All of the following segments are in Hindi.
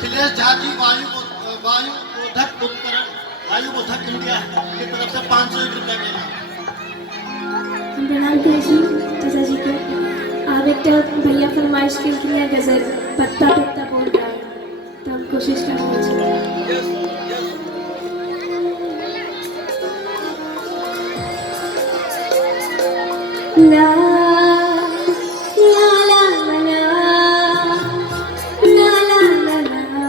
अखिलेश झा जी वायुबोधक उपकरण वायुबोधक इंडिया की तरफ से 501 रुपया के नाम। हम प्रणाम करें जी चाचा जी को। आप एक भैया फरमाइश के लिए गजल पत्ता पत्ता बोल रहा है तो हम कोशिश करेंगे जी। ला ला ला ला ला ला ला ला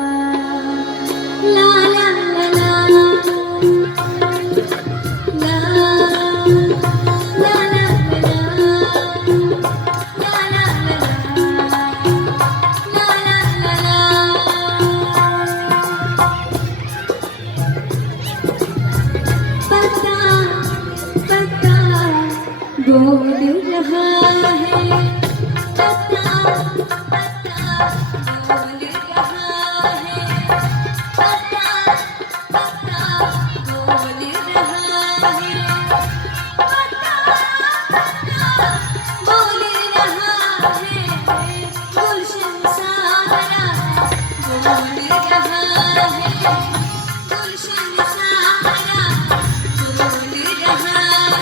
बोल रहा है पत्ता पत्ता बोल रहा है पत्ता पत्ता बोल रहा है पत्ता पत्ता बोल रहा है गुलशन सारा बोल रहा है गुलशन सारा बोल रहा है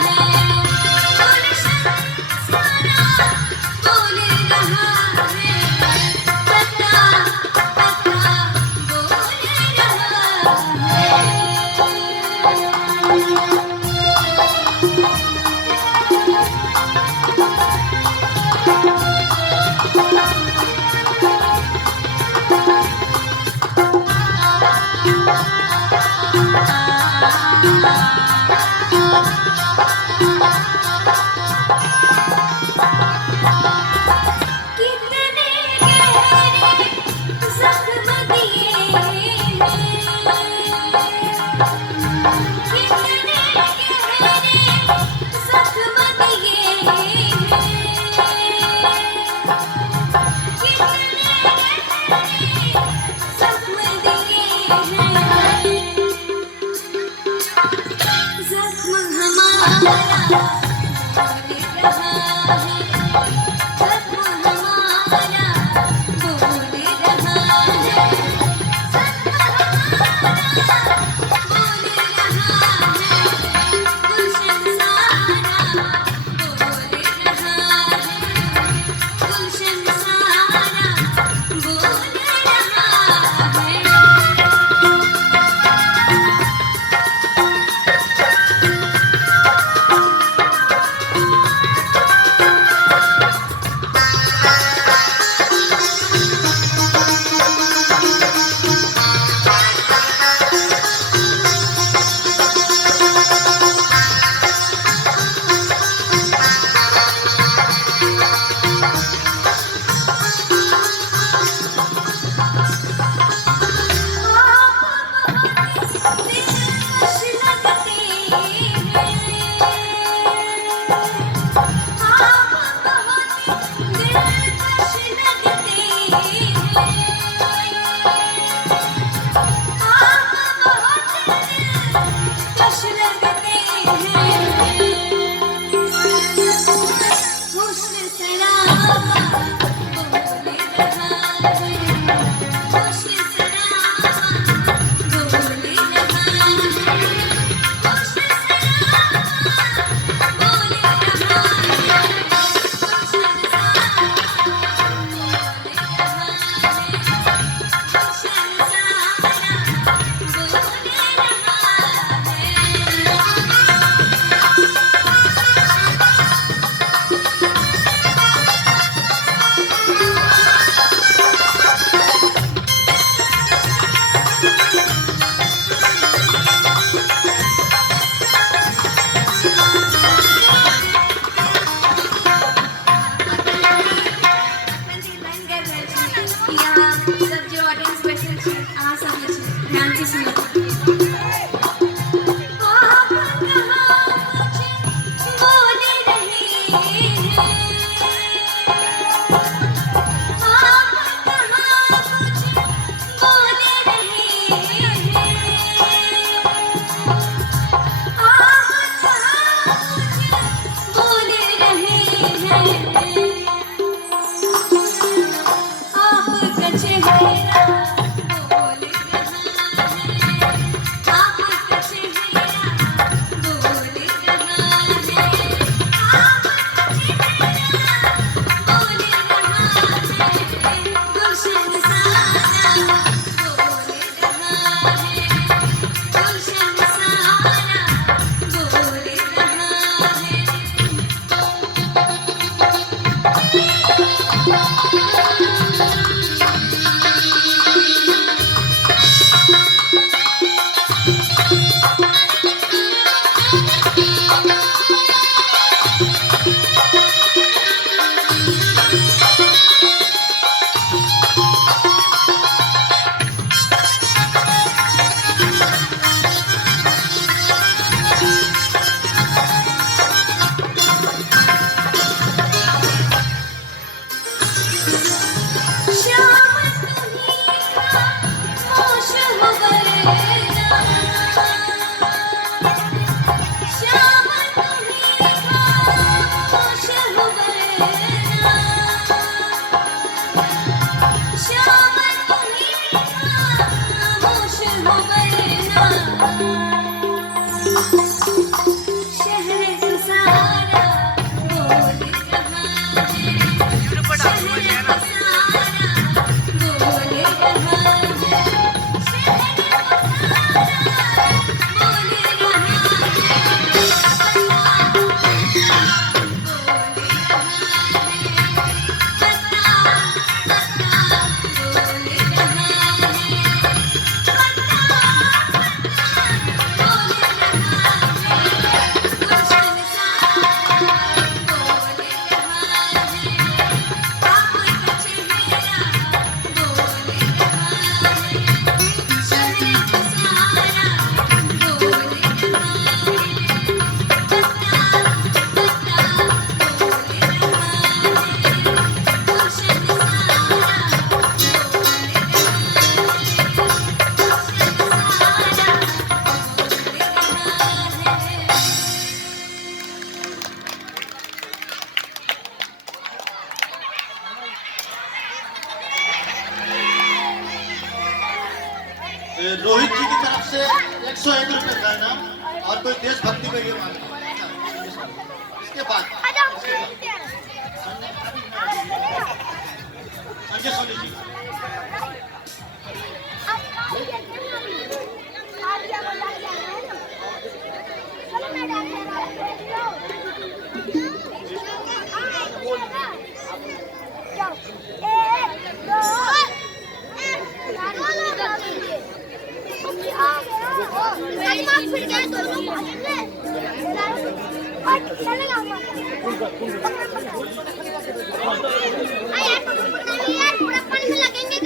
रोहित जी की तरफ से 101 रुपए का इनाम और कोई देशभक्ति में ये मांग रहा है। इसके बाद संजय सोनी जी लगेंगे